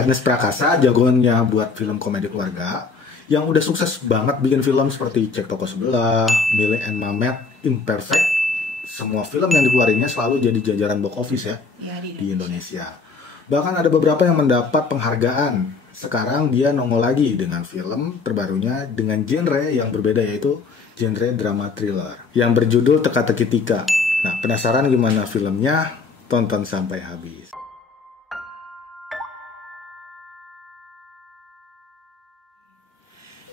Ernest Prakasa, jagoannya buat film komedi keluarga, yang udah sukses banget bikin film seperti Cek Toko Sebelah, Millie and Mamet, Imperfect. Semua film yang dikeluarinnya selalu jadi jajaran box office ya di Indonesia. Bahkan ada beberapa yang mendapat penghargaan. Sekarang dia nongol lagi dengan film terbarunya dengan genre yang berbeda, yaitu genre drama thriller yang berjudul Teka-Teki Tika. Nah, penasaran gimana filmnya? Tonton sampai habis.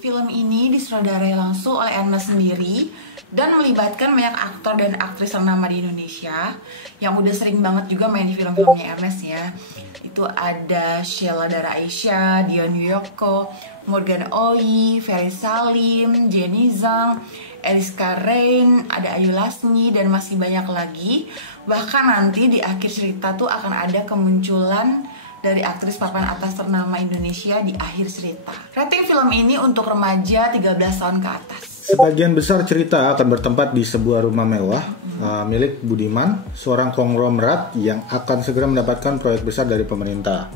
Film ini disutradarai langsung oleh Ernest sendiri dan melibatkan banyak aktor dan aktris ternama di Indonesia yang udah sering banget juga main di film-filmnya Ernest ya. Itu ada Sheila Dara Aisha, Dion Wiyoko, Morgan Oey, Ferry Salim, Jenny Zhang, Eriska Rein, ada Ayu Lasmi, dan masih banyak lagi. Bahkan nanti di akhir cerita tuh akan ada kemunculan dari aktris papan atas ternama Indonesia di akhir cerita. Rating film ini untuk remaja 13 tahun ke atas. Sebagian besar cerita akan bertempat di sebuah rumah mewah milik Budiman, seorang konglomerat yang akan segera mendapatkan proyek besar dari pemerintah.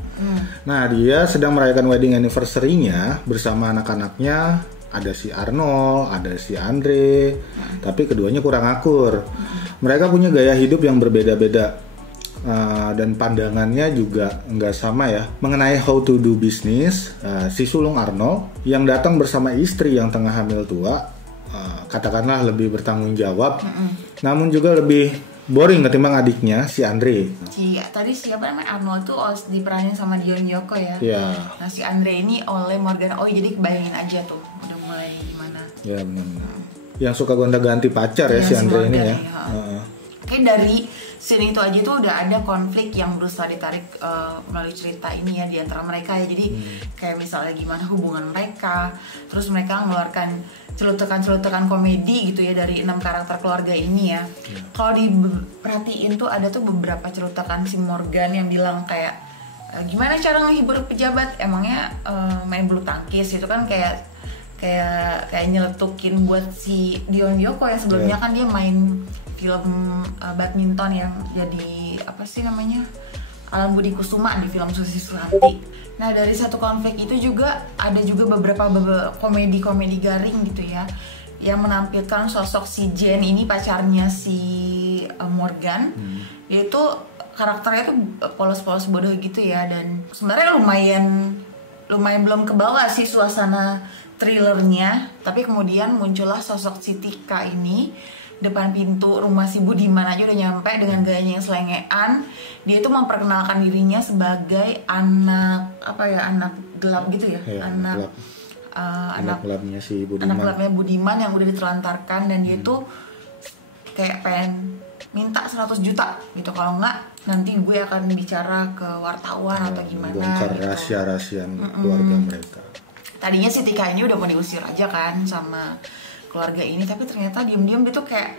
Nah, dia sedang merayakan wedding anniversary-nya bersama anak-anaknya. Ada si Arnold, ada si Andre, tapi keduanya kurang akur. Mereka punya gaya hidup yang berbeda-beda. Dan pandangannya juga nggak sama ya mengenai how to do business. Si sulung Arnold yang datang bersama istri yang tengah hamil tua, katakanlah lebih bertanggung jawab, namun juga lebih boring ketimbang adiknya si Andre. Tadi siapa namanya Arnold tuh diperanin sama Dion Wiyoko ya. Nah si Andre ini oleh Morgan Oey, jadi kebayangin aja tuh udah mulai gimana. Ya benar. Yang suka gonta-ganti pacar ya si Andre ini ya. Oke, dari scene itu aja tuh udah ada konflik yang berusaha ditarik melalui cerita ini ya di antara mereka ya. Jadi kayak misalnya gimana hubungan mereka, terus mereka mengeluarkan celutukan-celutukan komedi gitu ya dari 6 karakter keluarga ini ya. Kalau diperhatiin tuh ada tuh beberapa celutukan si Morgan yang bilang kayak gimana cara ngehibur pejabat, emangnya main bulu tangkis itu kan kayak nyeletukin buat si Dion Wiyoko yang sebelumnya kan dia main film badminton yang jadi apa sih namanya Alan Budi Kusuma di film Susi Susanti. Nah dari satu konflik itu juga ada juga beberapa komedi garing gitu ya yang menampilkan sosok si Jen ini pacarnya si Morgan. Yaitu karakternya tuh polos-polos bodoh gitu ya, dan sebenarnya lumayan belum kebawa sih suasana thrillernya, tapi kemudian muncullah sosok si Tika ini depan pintu rumah si Budiman aja udah nyampe dengan gayanya yang selengean. Dia tuh memperkenalkan dirinya sebagai anak gelap gitu ya, anak gelapnya si Budiman. Anak gelapnya Budiman yang udah ditelantarkan, dan dia tuh kayak pengen minta 100 juta gitu, kalau enggak nanti gue akan bicara ke wartawan atau gimana. Bongkar gitu. rahasia-rahasia keluarga mereka. Tadinya si Tika ini udah mau diusir aja kan sama keluarga ini, tapi ternyata diam-diam dia tuh kayak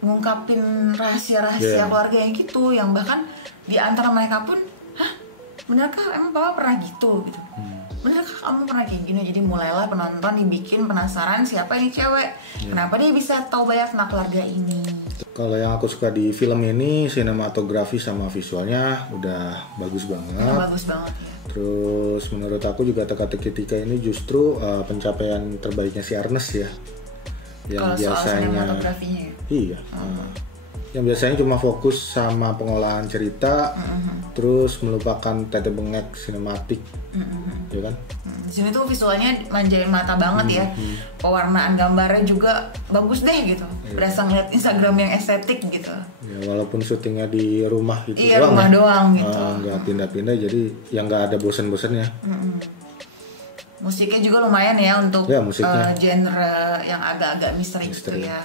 ngungkapin rahasia-rahasia keluarga yang gitu, yang bahkan di antara mereka pun, benarkah emang papa pernah gitu? Benarkah kamu pernah kayak gini? Jadi mulailah penonton dibikin penasaran siapa ini cewek, kenapa dia bisa tahu banyak tentang keluarga ini. Kalau yang aku suka di film ini, sinematografi sama visualnya udah bagus banget. Bagus banget ya. Terus menurut aku juga Teka-Teki Tika ini justru pencapaian terbaiknya si Ernest ya. Yang kalau biasanya soal sinematografinya ya? Iya. Yang biasanya cuma fokus sama pengolahan cerita, terus melupakan tete bengek sinematik, ya kan? Di sini tuh visualnya manjain mata banget ya. Pewarnaan gambarnya juga bagus deh gitu. Berasa ngeliat Instagram yang estetik gitu. Ya, walaupun syutingnya di rumah gitu doang. Rumah doang gitu. Nggak pindah-pindah, jadi yang nggak ada bosan-bosannya. Musiknya juga lumayan ya untuk genre yang agak-agak misteri gitu ya.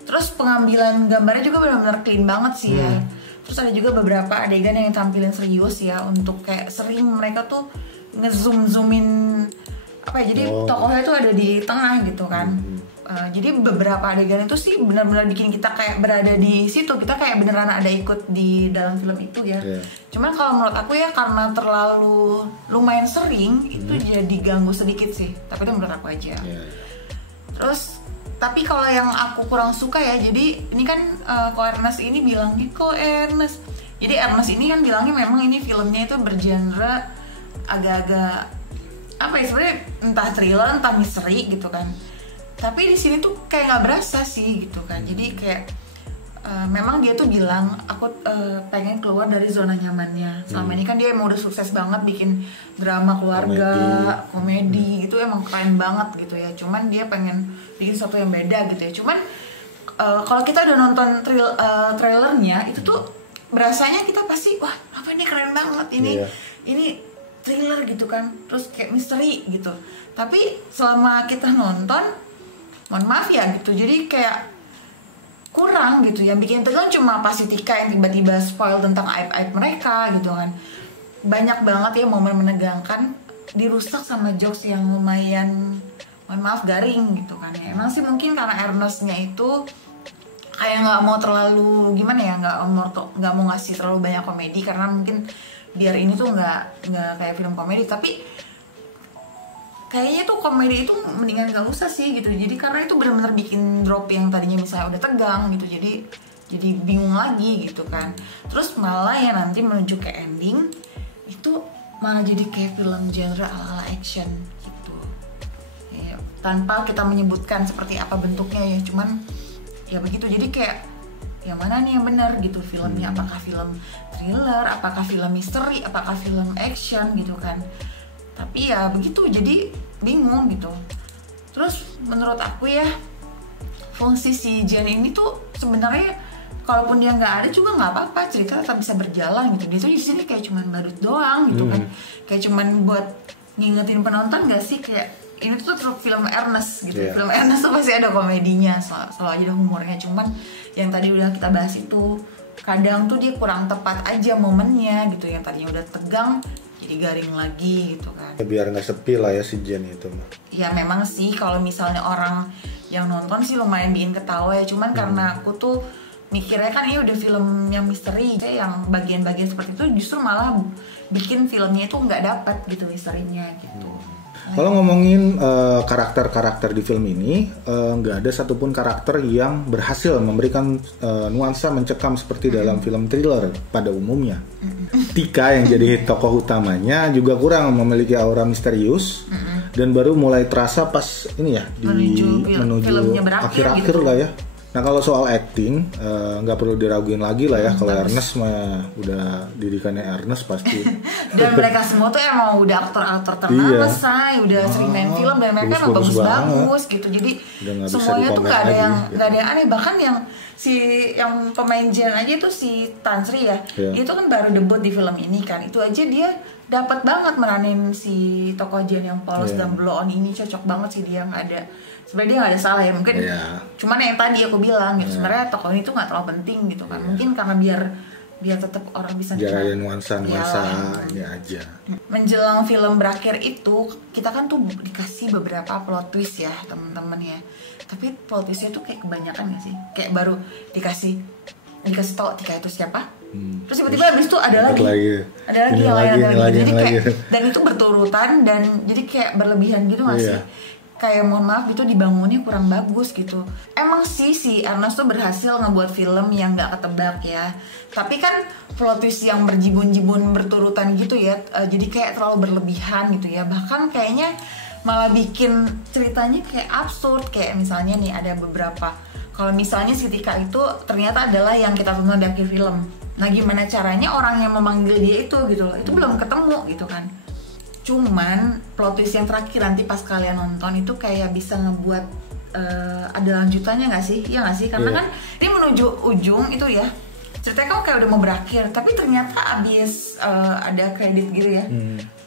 Terus pengambilan gambarnya juga benar-benar clean banget sih ya. Terus ada juga beberapa adegan yang tampilin serius ya, untuk kayak sering mereka tuh ngezoom-zoomin apa ya, jadi tokohnya tuh ada di tengah gitu kan. Jadi beberapa adegan itu sih benar-benar bikin kita kayak berada di situ, kita kayak beneran ada ikut di dalam film itu ya. Cuman kalau menurut aku ya, karena terlalu lumayan sering itu jadi ganggu sedikit sih, tapi itu menurut aku aja. Terus tapi kalau yang aku kurang suka ya, jadi ini kan Ernest ini bilang jadi Ernest ini kan bilangnya memang ini filmnya itu bergenre agak-agak apa ya sebenarnya, entah thriller entah misteri gitu kan. Tapi di sini tuh kayak nggak berasa sih gitu kan. Jadi kayak memang dia tuh bilang aku pengen keluar dari zona nyamannya. Selama ini kan dia emang udah sukses banget bikin drama keluarga, komedi itu emang keren banget gitu ya. Cuman dia pengen bikin sesuatu yang beda gitu ya. Cuman kalau kita udah nonton trailernya itu tuh berasanya kita pasti wah apa ini keren banget ini thriller gitu kan, terus kayak misteri gitu. Tapi selama kita nonton, mohon maaf ya gitu, jadi kayak kurang gitu. Yang bikin tegang cuma pasti Tika yang tiba-tiba spoil tentang aib-aib mereka gitu kan. Banyak banget ya momen menegangkan dirusak sama jokes yang lumayan, mohon maaf, garing gitu kan ya. Emang sih mungkin karena Ernest-nya itu kayak nggak mau terlalu gimana ya, nggak mau ngasih terlalu banyak komedi karena mungkin biar ini tuh nggak kayak film komedi. Tapi kayaknya tuh komedi itu mendingan gak usah sih gitu. Jadi karena itu benar-benar bikin drop yang tadinya misalnya udah tegang gitu, jadi bingung lagi gitu kan. Terus malah ya nanti menuju ke ending itu malah jadi kayak film genre ala-ala action gitu ya, tanpa kita menyebutkan seperti apa bentuknya ya, cuman ya begitu. Jadi kayak yang mana nih yang benar gitu filmnya, apakah film thriller, apakah film misteri, apakah film action gitu kan. Tapi ya begitu, jadi bingung gitu. Terus menurut aku ya, fungsi si Jen ini tuh sebenarnya kalaupun dia nggak ada juga nggak apa-apa, cerita tetap bisa berjalan gitu. Dia tuh di sini kayak cuman badut doang gitu kan, kayak cuman buat ngingetin penonton gak sih, kayak ini tuh film Ernest gitu. Film Ernest tuh pasti ada komedinya, selalu aja ada humornya. Cuman yang tadi udah kita bahas itu, kadang tuh dia kurang tepat aja momennya gitu. Yang tadinya udah tegang jadi garing lagi gitu kan. Biar nggak sepi lah ya si Jen itu mah. Ya memang sih kalau misalnya orang yang nonton sih lumayan bikin ketawa ya. Cuman karena aku tuh mikirnya kan ini udah film yang misteri, yang bagian-bagian seperti itu justru malah bikin filmnya itu nggak dapat gitu misterinya gitu. Kalau ngomongin karakter-karakter di film ini, nggak ada satupun karakter yang berhasil memberikan nuansa mencekam seperti dalam film thriller pada umumnya. Tika yang jadi tokoh utamanya juga kurang memiliki aura misterius, dan baru mulai terasa pas ini ya menuju akhir-akhir gitu lah ya. Nah kalau soal acting nggak perlu diraguin lagi lah ya. Kalau Ernest mah udah didikannya Ernest pasti. Dan mereka semua tuh emang udah aktor-aktor ternama say, udah sering main film dan mereka emang bagus-bagus gitu. Jadi semuanya tuh nggak ada yang aneh. Bahkan yang pemain Jen aja tuh si Tan Sri ya, itu kan baru debut di film ini kan. Itu aja dia dapat banget meranin si tokoh Jen yang polos dan blow on ini, cocok banget sih dia. Nggak ada, sebenarnya dia nggak ada salah ya mungkin. Cuman yang tadi aku bilang gitu, sebenarnya tokoh ini tuh nggak terlalu penting gitu kan. Mungkin karena biar tetap orang bisa biar ada nuansa aja. Menjelang film berakhir itu kita kan tuh dikasih beberapa plot twist ya teman-teman ya. Tapi plot twistnya tuh kayak kebanyakan gak sih? Kayak baru dikasih tau Tika itu siapa, terus tiba-tiba habis itu ada lagi yang lain. Jadi kayak dan itu berturutan dan jadi kayak berlebihan gitu nggak sih? Kayak mohon maaf itu dibangunnya kurang bagus gitu. Emang sih si Ernest tuh berhasil ngebuat film yang nggak ketebak ya. Tapi kan plot twist yang berjibun-jibun berturutan gitu ya, jadi kayak terlalu berlebihan gitu ya. Bahkan kayaknya malah bikin ceritanya kayak absurd. Kayak misalnya nih ada beberapa, kalau misalnya si Tika itu ternyata adalah yang kita tonton di akhir film. Nah gimana caranya orang yang memanggil dia itu gitu loh, itu belum ketemu gitu kan. Cuman plot twist yang terakhir nanti pas kalian nonton itu kayak bisa ngebuat ada lanjutannya nggak sih? Iya nggak sih? Karena kan ini menuju ujung itu ya, ceritanya kan kayak udah mau berakhir, tapi ternyata abis ada kredit gitu ya,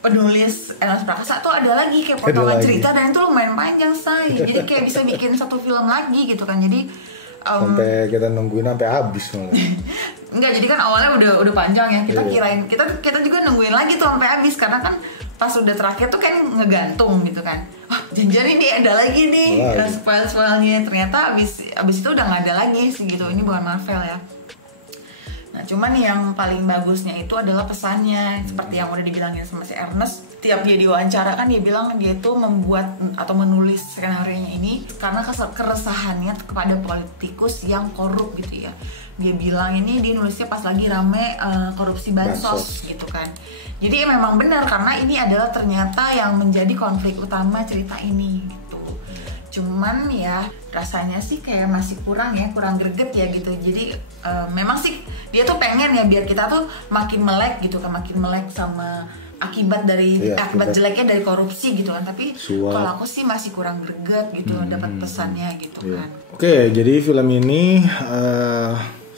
penulis Ernest Prakasa tuh ada lagi kayak potongan cerita dan itu lumayan panjang say. Jadi kayak bisa bikin satu film lagi gitu kan. Jadi sampai kita nungguin sampai habis malah. Enggak, jadi kan awalnya udah panjang ya. Kita kirain kita juga nungguin lagi tuh sampai habis karena kan pas udah terakhir tuh kan ngegantung gitu kan. Wah, jangan ini ada lagi nih spoil-spoilnya. Ternyata abis itu udah nggak ada lagi sih gitu. Ini bukan Marvel ya. Nah cuman yang paling bagusnya itu adalah pesannya. Seperti yang udah dibilangin sama si Ernest, tiap dia diwawancara kan dia bilang dia tuh membuat atau menulis skenario-nya ini karena keresahannya kepada politikus yang korup gitu ya. dia bilang ini dia nulisnya pas lagi rame korupsi bansos gitu kan. Jadi memang benar karena ini adalah ternyata yang menjadi konflik utama cerita ini gitu. Cuman ya rasanya sih kayak masih kurang greget ya gitu. Jadi memang sih dia tuh pengen ya biar kita tuh makin melek gitu kan, makin melek sama akibat jeleknya dari korupsi gitu kan. Tapi kalau aku sih masih kurang greget gitu dapat pesannya gitu kan. Oke, jadi film ini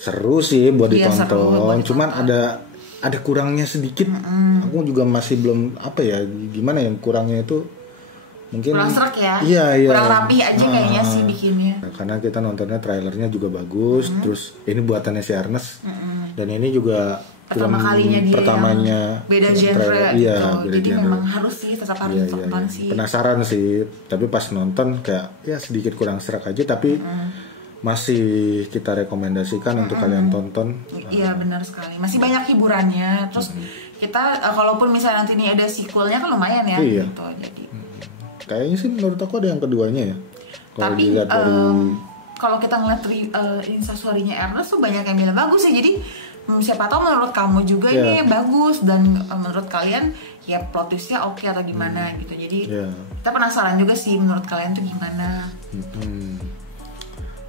seru sih buat ditonton. Cuman ada kurangnya sedikit. Aku juga masih belum gimana ya kurangnya itu mungkin kurang serak ya. Iya. Kurang rapi aja kayaknya sih bikinnya. Karena kita nontonnya trailernya juga bagus, terus ini buatannya si Ernest. Dan ini juga pertama kalinya dia pertamanya beda genre gitu. Jadi genre. Memang harus sih tetap harus nonton sih. Penasaran sih, tapi pas nonton kayak ya sedikit kurang serak aja tapi masih kita rekomendasikan untuk kalian tonton. Iya benar sekali. Masih banyak hiburannya. Terus kita kalaupun misalnya nanti ini ada sequelnya kan lumayan ya gitu. Jadi kayaknya sih menurut aku ada yang keduanya ya. Tapi kalau kita ngeliat instastory-nya Ernest tuh banyak yang bilang bagus ya. Jadi siapa tahu menurut kamu juga ini bagus dan menurut kalian ya plot twist-nya oke atau gimana gitu. Jadi kita penasaran juga sih menurut kalian tuh gimana.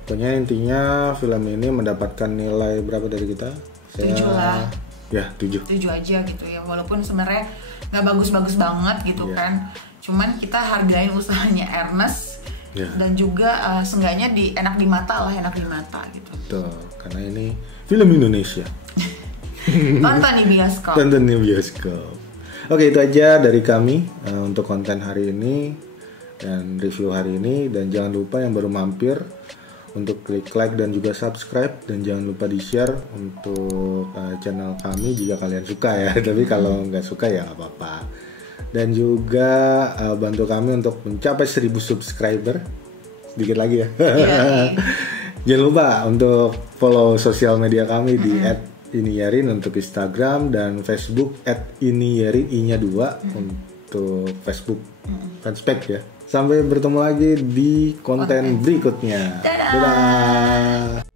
Pokoknya intinya film ini mendapatkan nilai berapa dari kita? 7 lah. Ya 7 aja gitu ya. Walaupun sebenarnya nggak bagus-bagus banget gitu kan. Cuman kita hargain usahanya Ernest dan juga seenggaknya enak di mata gitu. Betul, karena ini film Indonesia. Tonton di bioskop. Oke, itu aja dari kami untuk konten hari ini dan review hari ini. Dan jangan lupa yang baru mampir untuk klik like dan juga subscribe, dan jangan lupa di share untuk channel kami jika kalian suka ya. Tapi kalau nggak suka ya nggak apa-apa. Dan juga bantu kami untuk mencapai 1000 subscriber. Sedikit lagi ya. Jangan lupa untuk follow sosial media kami di @iniyarin untuk Instagram dan Facebook @iniyarin i-nya 2 untuk Facebook fanspage ya. Sampai bertemu lagi di konten berikutnya. Dadah.